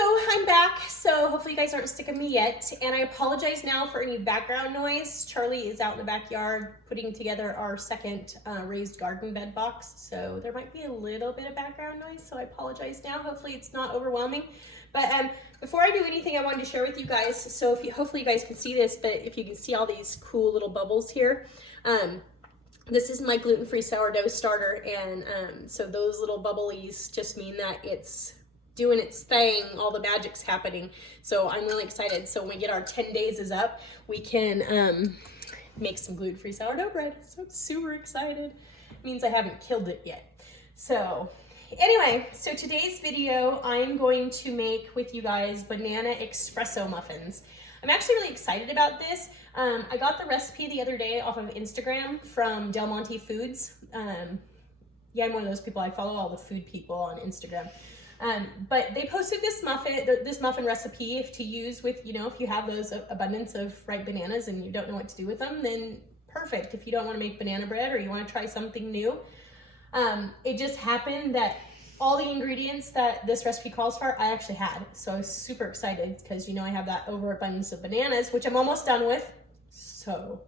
So I'm back, so hopefully you guys aren't sick of me yet, and I apologize now for any background noise. Charlie is out in the backyard putting together our second raised garden bed box, so there might be a little bit of background noise, so I apologize now. Hopefully it's not overwhelming. But before I do anything, I wanted to share with you guys, so hopefully you guys can see this, but if you can see all these cool little bubbles here, this is my gluten-free sourdough starter, and so those little bubblies just mean that it's doing its thing, all the magic's happening. So I'm really excited. So when we get our 10 days is up, we can make some gluten-free sourdough bread. So I'm super excited. It means I haven't killed it yet. So anyway, so today's video, I'm going to make with you guys banana espresso muffins. I'm actually really excited about this. I got the recipe the other day off of Instagram from Del Monte Foods. Yeah, I'm one of those people. I follow all the food people on Instagram. But they posted this muffin recipe to use with, if you have those abundance of ripe bananas and you don't know what to do with them, then perfect. If you don't want to make banana bread or you want to try something new. It just happened that all the ingredients that this recipe calls for, I actually had. So I was super excited because, I have that overabundance of bananas, which I'm almost done with. So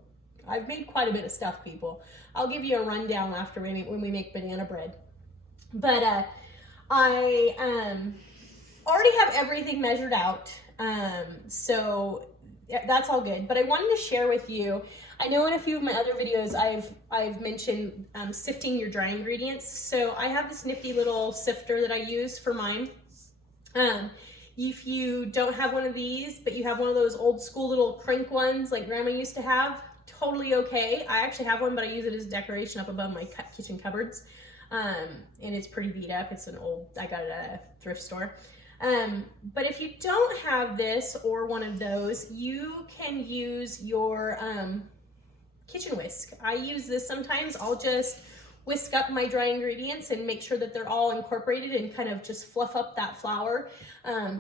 I've made quite a bit of stuff, people. I'll give you a rundown after when we make banana bread. But, I already have everything measured out, so that's all good. But I wanted to share with you, I know in a few of my other videos I've mentioned sifting your dry ingredients. So I have this nifty little sifter that I use for mine. If you don't have one of these, but you have one of those old school little crank ones like Grandma used to have, totally okay. I actually have one, but I use it as decoration up above my kitchen cupboards. And it's pretty beat up. It's an old, I got it at a thrift store. But if you don't have this or one of those, you can use your kitchen whisk. I use this sometimes. I'll just whisk up my dry ingredients and make sure that they're all incorporated and kind of just fluff up that flour.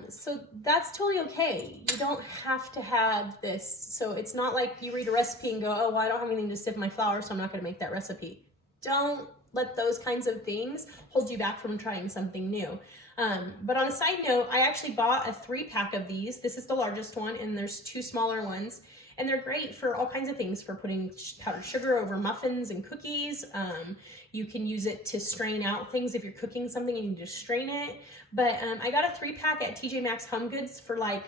So that's totally okay. You don't have to have this. So it's not like you read a recipe and go, oh, well, I don't have anything to sift my flour, so I'm not going to make that recipe. Don't let those kinds of things hold you back from trying something new. But on a side note, I actually bought a 3-pack of these. This is the largest one, and there's 2 smaller ones. And they're great for all kinds of things, for putting powdered sugar over muffins and cookies. You can use it to strain out things if you're cooking something and you just strain it. But I got a 3-pack at TJ Maxx Home Goods for like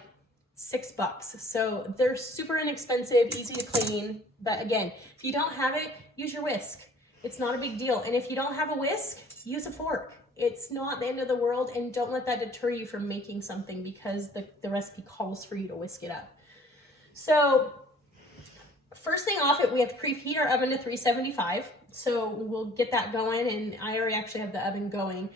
$6. So they're super inexpensive, easy to clean. But again, if you don't have it, use your whisk. It's not a big deal. And if you don't have a whisk, use a fork. It's not the end of the world, and don't let that deter you from making something because the recipe calls for you to whisk it up. So first thing off, we have to preheat our oven to 375. So we'll get that going, and I already actually have the oven going.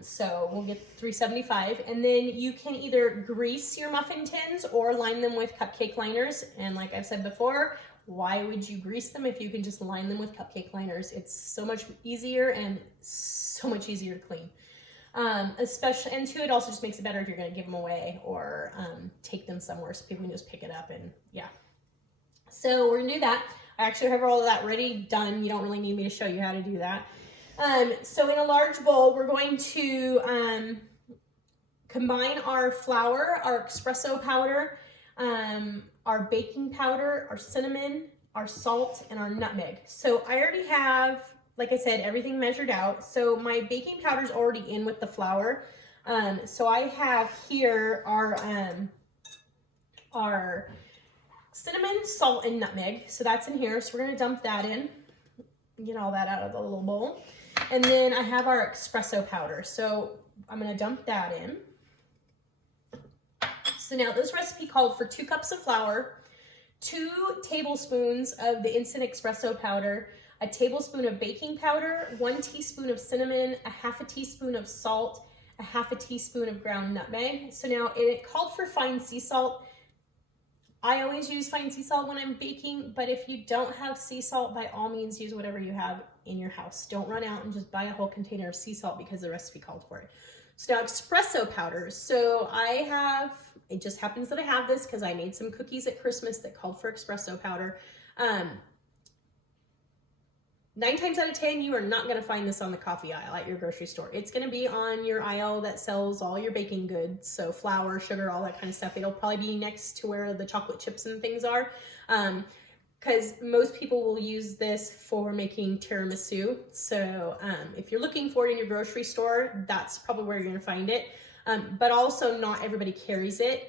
So we'll get 375, and then you can either grease your muffin tins or line them with cupcake liners. And like I've said before, why would you grease them if you can just line them with cupcake liners? It's so much easier and so much easier to clean. Especially, and two, it also just makes it better if you're going to give them away or take them somewhere so people can just pick it up, and yeah. So we're going to do that. I actually have all of that ready, done. You don't really need me to show you how to do that. So in a large bowl, we're going to combine our flour, our espresso powder, our baking powder, our cinnamon, our salt, and our nutmeg. So I already have, like I said, everything measured out. So my baking powder is already in with the flour. So I have here our cinnamon, salt, and nutmeg. So that's in here. So we're going to dump that in, get all that out of the little bowl. And then I have our espresso powder. So I'm going to dump that in. So now this recipe called for 2 cups of flour, 2 tablespoons of the instant espresso powder, a tablespoon of baking powder, 1 teaspoon of cinnamon, a half a teaspoon of salt, a half a teaspoon of ground nutmeg. So now it called for fine sea salt. I always use fine sea salt when I'm baking, but if you don't have sea salt, by all means use whatever you have in your house. Don't run out and just buy a whole container of sea salt because the recipe called for it. So now espresso powder. So it just happens that I have this because I made some cookies at Christmas that called for espresso powder. 9 times out of 10, you are not going to find this on the coffee aisle at your grocery store. It's going to be on your aisle that sells all your baking goods. So flour, sugar, all that kind of stuff. It'll probably be next to where the chocolate chips and things are. Because most people will use this for making tiramisu. So if you're looking for it in your grocery store, that's probably where you're going to find it. But also not everybody carries it.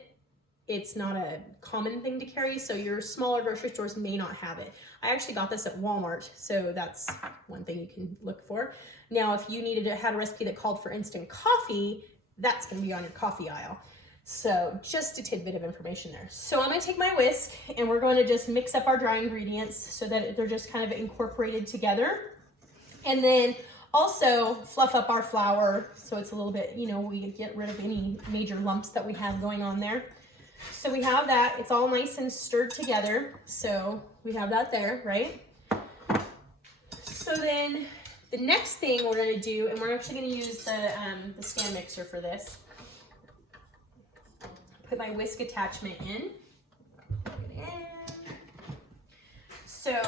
It's not a common thing to carry, so your smaller grocery stores may not have it. I actually got this at Walmart, so that's one thing you can look for. Now, if you had a recipe that called for instant coffee, that's going to be on your coffee aisle. So just a tidbit of information there. So I'm going to take my whisk, and we're going to just mix up our dry ingredients so that they're just kind of incorporated together. And then also fluff up our flour so it's a little bit, we get rid of any major lumps that we have going on there. So we have that, it's all nice and stirred together. So we have that there, right? So then the next thing we're gonna do, and we're actually gonna use the stand mixer for this. Put my whisk attachment in. Put it in. So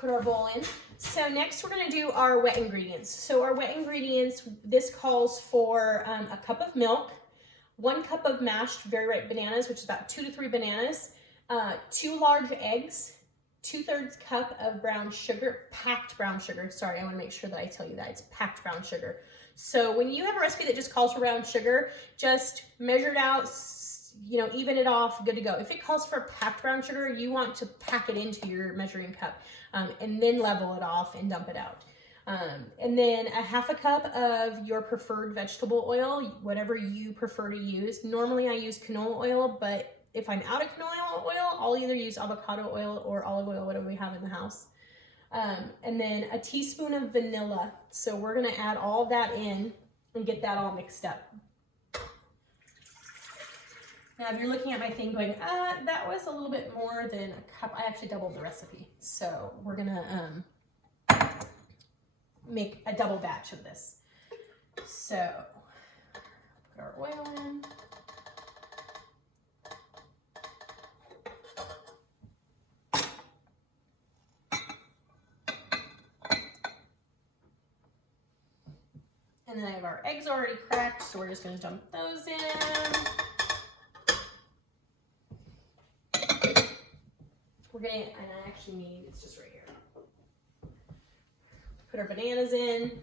put our bowl in. So next we're gonna do our wet ingredients. So our wet ingredients, this calls for a cup of milk, 1 cup of mashed very ripe bananas, which is about 2 to 3 bananas, 2 large eggs, 2/3 cup of brown sugar, packed brown sugar. Sorry, I want to make sure that I tell you that it's packed brown sugar. So when you have a recipe that just calls for brown sugar, just measure it out, even it off, good to go. If it calls for packed brown sugar, you want to pack it into your measuring cup and then level it off and dump it out. And then a 1/2 cup of your preferred vegetable oil, whatever you prefer to use. Normally I use canola oil, but if I'm out of canola oil, I'll either use avocado oil or olive oil, whatever we have in the house. And then a teaspoon of vanilla. So we're gonna add all of that in and get that all mixed up. Now, if you're looking at my thing going, that was a little bit more than a cup, I actually doubled the recipe. So we're gonna make a double batch of this. So put our oil in. And then I have our eggs already cracked, so we're just gonna dump those in. We're gonna, and I actually need, it's just right here. Put our bananas in.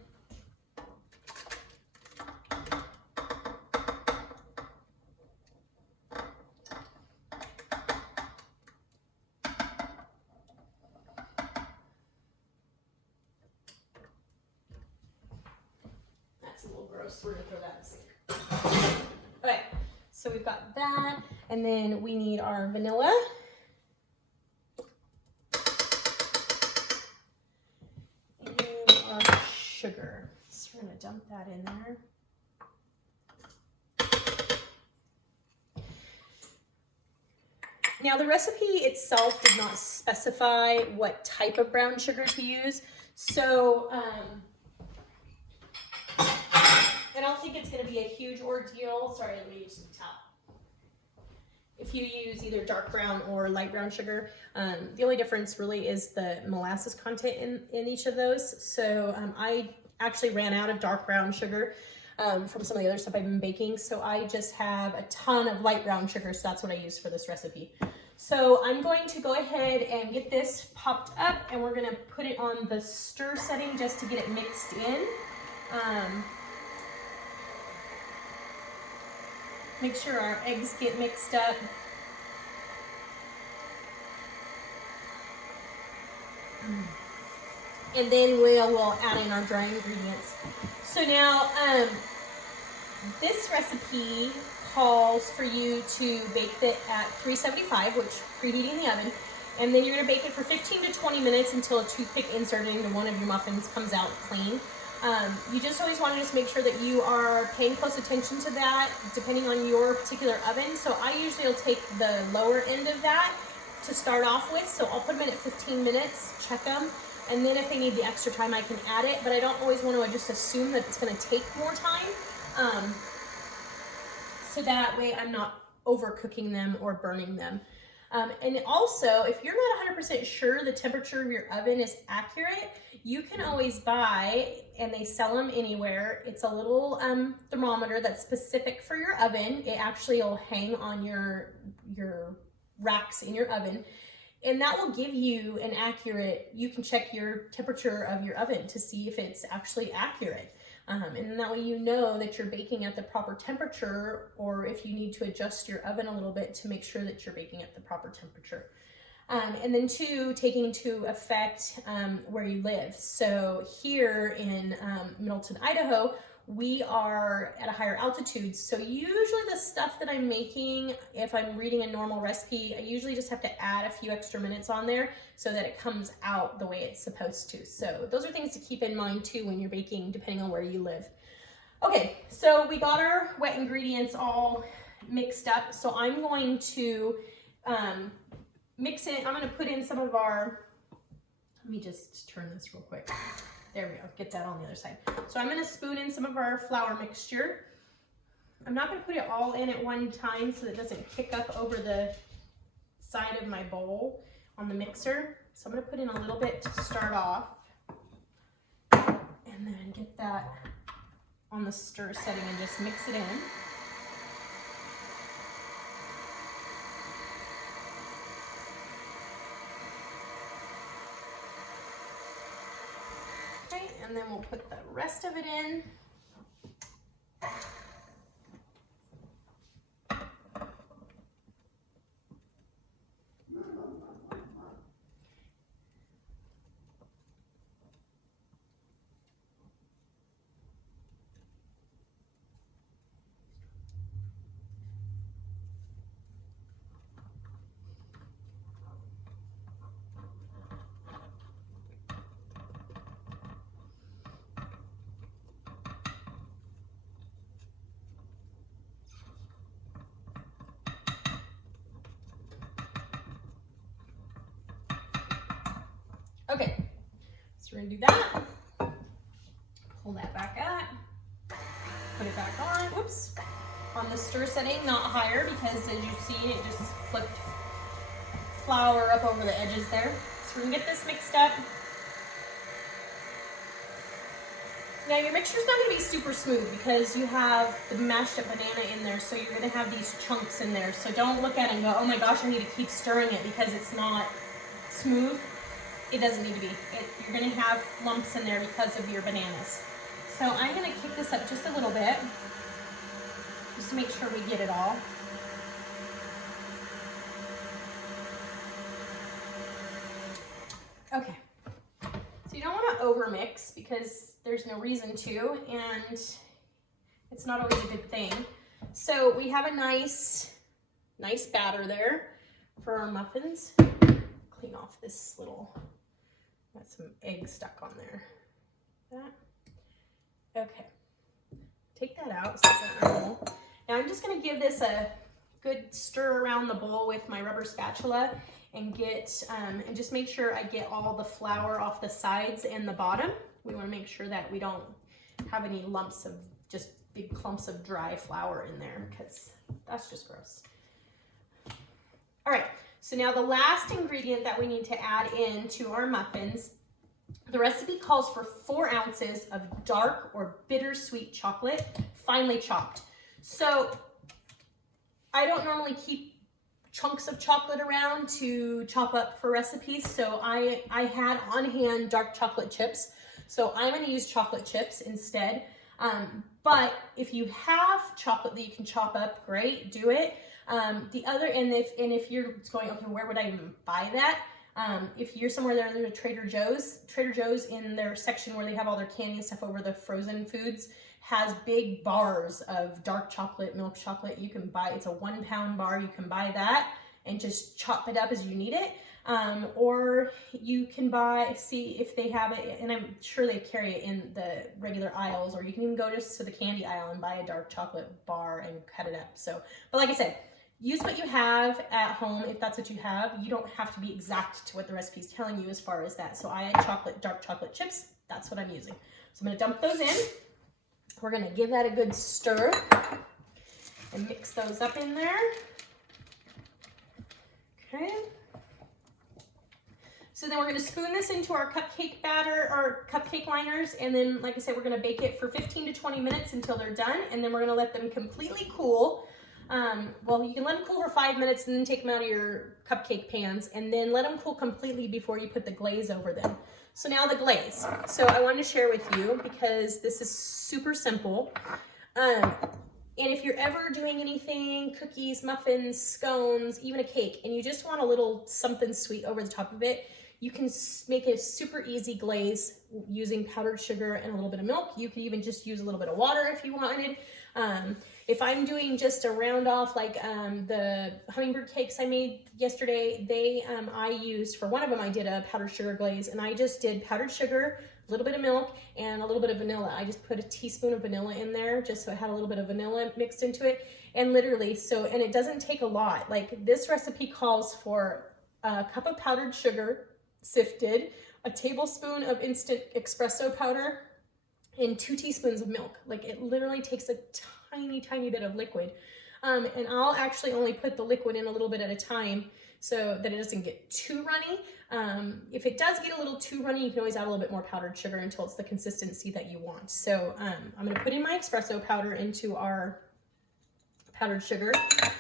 That's a little gross, we're gonna throw that in the sink. Okay, so we've got that, and then we need our vanilla. Sugar. So we're going to dump that in there. Now the recipe itself did not specify what type of brown sugar to use. So, I don't think it's going to be a huge ordeal. Sorry, let me use some towel. If you use either dark brown or light brown sugar, the only difference really is the molasses content in each of those. So I actually ran out of dark brown sugar from some of the other stuff I've been baking. So I just have a ton of light brown sugar. So that's what I use for this recipe. So I'm going to go ahead and get this popped up, and we're going to put it on the stir setting just to get it mixed in. Make sure our eggs get mixed up. And then we'll add in our dry ingredients. So now, this recipe calls for you to bake it at 375, which preheating the oven. And then you're gonna bake it for 15 to 20 minutes until a toothpick inserted into one of your muffins comes out clean. You just always want to just make sure that you are paying close attention to that depending on your particular oven. So I usually will take the lower end of that to start off with. So I'll put them in at 15 minutes, check them, and then if they need the extra time I can add it, but I don't always want to just assume that it's going to take more time. So that way I'm not overcooking them or burning them. And also, if you're not 100% sure the temperature of your oven is accurate, you can always buy, and they sell them anywhere, it's a little thermometer that's specific for your oven. It actually will hang on your racks in your oven, and that will give you an accurate, you can check your temperature of your oven to see if it's actually accurate. And that way you know that you're baking at the proper temperature, or if you need to adjust your oven a little bit to make sure that you're baking at the proper temperature. And then two, taking into effect where you live. So here in Middleton, Idaho, we are at a higher altitude. So usually the stuff that I'm making, if I'm reading a normal recipe, I usually just have to add a few extra minutes on there so that it comes out the way it's supposed to. So those are things to keep in mind too when you're baking, depending on where you live. Okay, so we got our wet ingredients all mixed up. So I'm going to mix it. I'm going to put in some of our, let me just turn this real quick. There we go, get that on the other side. So I'm gonna spoon in some of our flour mixture. I'm not gonna put it all in at one time so that it doesn't kick up over the side of my bowl on the mixer. So I'm gonna put in a little bit to start off, and then get that on the stir setting and just mix it in. And then we'll put the rest of it in. Okay, so we're gonna do that. Pull that back up, put it back on, whoops, on the stir setting, not higher, because as you see, it just flipped flour up over the edges there. So we're gonna get this mixed up. Now your mixture's not gonna be super smooth because you have the mashed up banana in there, so you're gonna have these chunks in there. So don't look at it and go, oh my gosh, I need to keep stirring it because it's not smooth. It doesn't need to be. You're gonna have lumps in there because of your bananas. So I'm gonna kick this up just a little bit, just to make sure we get it all. Okay, so you don't wanna overmix because there's no reason to, and it's not always a good thing. So we have a nice batter there for our muffins. Clean off this little, got some egg stuck on there. That. Okay. Take that out. Now I'm just going to give this a good stir around the bowl with my rubber spatula and get and just make sure I get all the flour off the sides and the bottom. We want to make sure that we don't have any lumps of just big clumps of dry flour in there because that's just gross. All right. So now the last ingredient that we need to add in to our muffins, the recipe calls for 4 ounces of dark or bittersweet chocolate, finely chopped. So I don't normally keep chunks of chocolate around to chop up for recipes. So I had on hand dark chocolate chips. So I'm gonna use chocolate chips instead. But if you have chocolate that you can chop up, great, do it. If you're going, okay, where would I even buy that? If you're somewhere there, there's a Trader Joe's in their section where they have all their candy and stuff over the frozen foods has big bars of dark chocolate, milk chocolate. You can buy, it's a 1 pound bar. You can buy that and just chop it up as you need it. Or you can buy, see if they have it, and I'm sure they carry it in the regular aisles, or you can even go just to the candy aisle and buy a dark chocolate bar and cut it up. So, but like I said, use what you have at home if that's what you have. You don't have to be exact to what the recipe is telling you as far as that. So I had dark chocolate chips. That's what I'm using. So I'm going to dump those in. We're going to give that a good stir and mix those up in there. Okay. So then we're going to spoon this into our cupcake batter or cupcake liners, and then, like I said, we're going to bake it for 15 to 20 minutes until they're done, and then we're going to let them completely cool. Well, you can let them cool for 5 minutes and then take them out of your cupcake pans, and then let them cool completely before you put the glaze over them. So now the glaze. So I wanted to share with you because this is super simple. And if you're ever doing anything, cookies, muffins, scones, even a cake, and you just want a little something sweet over the top of it, you can make a super easy glaze using powdered sugar and a little bit of milk. You could even just use a little bit of water if you wanted. If I'm doing just a round off, like the hummingbird cakes I made yesterday, I used, for one of them, I did a powdered sugar glaze, and I just did powdered sugar, a little bit of milk, and a little bit of vanilla. I just put a teaspoon of vanilla in there just so it had a little bit of vanilla mixed into it. And literally, and it doesn't take a lot. Like, this recipe calls for a cup of powdered sugar, sifted, a tablespoon of instant espresso powder, and 2 teaspoons of milk. Like, it literally takes a tiny bit of liquid. And I'll actually only put the liquid in a little bit at a time so that it doesn't get too runny. If it does get a little too runny, you can always add a little bit more powdered sugar until it's the consistency that you want. So I'm gonna put in my espresso powder into our powdered sugar, and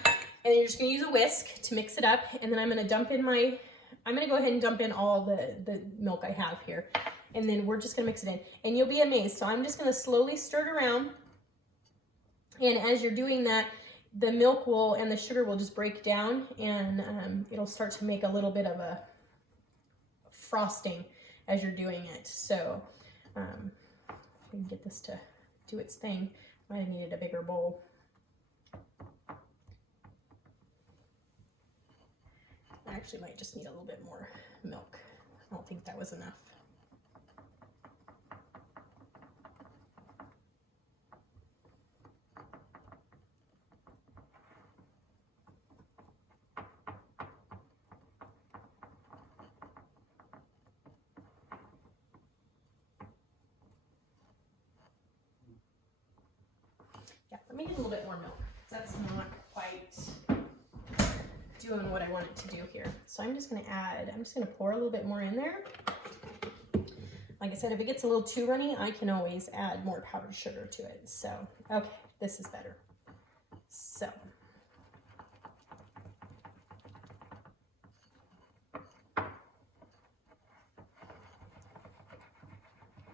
then you're just gonna use a whisk to mix it up, and then I'm gonna go ahead and dump in all the milk I have here, and then we're just gonna mix it in, and you'll be amazed. So I'm just gonna slowly stir it around, and as you're doing that, the milk and the sugar will just break down, and it'll start to make a little bit of a frosting as you're doing it. So if we can get this to do its thing, might have needed a bigger bowl. I actually might just need a little bit more milk. I don't think that was enough. Yeah, let me get a little bit more milk. That's not quite doing what I want it to do here. So I'm just gonna pour a little bit more in there. Like I said, if it gets a little too runny, I can always add more powdered sugar to it. So, okay, this is better. So.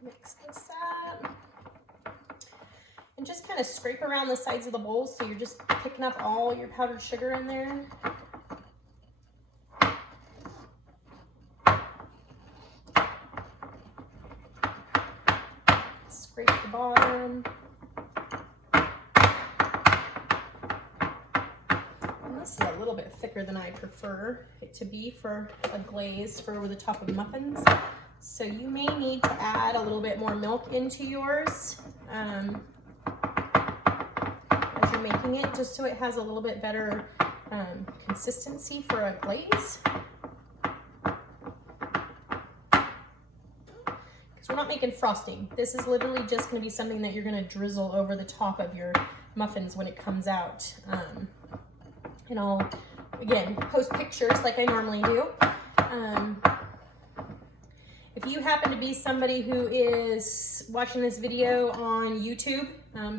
Mix this up. And just kind of scrape around the sides of the bowl so you're just picking up all your powdered sugar in there. Scrape the bottom. And this is a little bit thicker than I prefer it to be for a glaze for over the top of muffins. So you may need to add a little bit more milk into yours as you're making it, just so it has a little bit better consistency for a glaze. We're not making frosting. This is literally just going to be something that you're going to drizzle over the top of your muffins when it comes out. And I'll, again, post pictures like I normally do. If you happen to be somebody who is watching this video on YouTube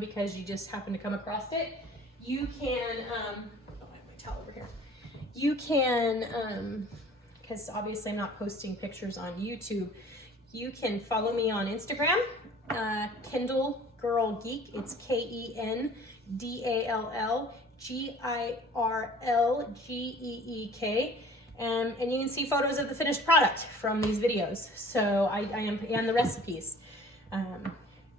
because you just happen to come across it, you can, oh, I have my towel over here. You can, because obviously I'm not posting pictures on YouTube, you can follow me on Instagram, Kendall Girl Geek. It's KENDALLGIRLGEEK. And you can see photos of the finished product from these videos. So and the recipes.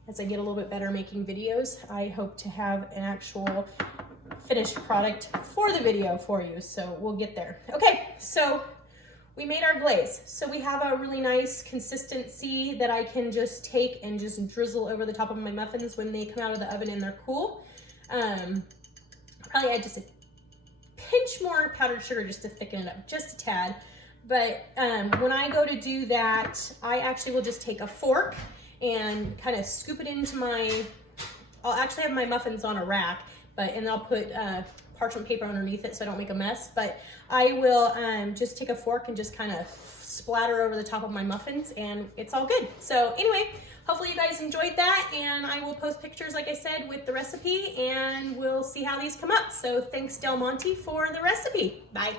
As I get a little bit better making videos, I hope to have an actual finished product for the video for you. So we'll get there. Okay, so we made our glaze. So we have a really nice consistency that I can just take and just drizzle over the top of my muffins when they come out of the oven and they're cool. Probably add just a pinch more powdered sugar just to thicken it up, just a tad. But when I go to do that, I actually will just take a fork and kind of scoop it into I'll actually have my muffins on a rack, and I'll parchment paper underneath it so I don't make a mess, but I will just take a fork and just kind of splatter over the top of my muffins, and it's all good. So anyway, hopefully you guys enjoyed that, and I will post pictures, like I said, with the recipe, and we'll see how these come up. So thanks, Del Monte, for the recipe. Bye.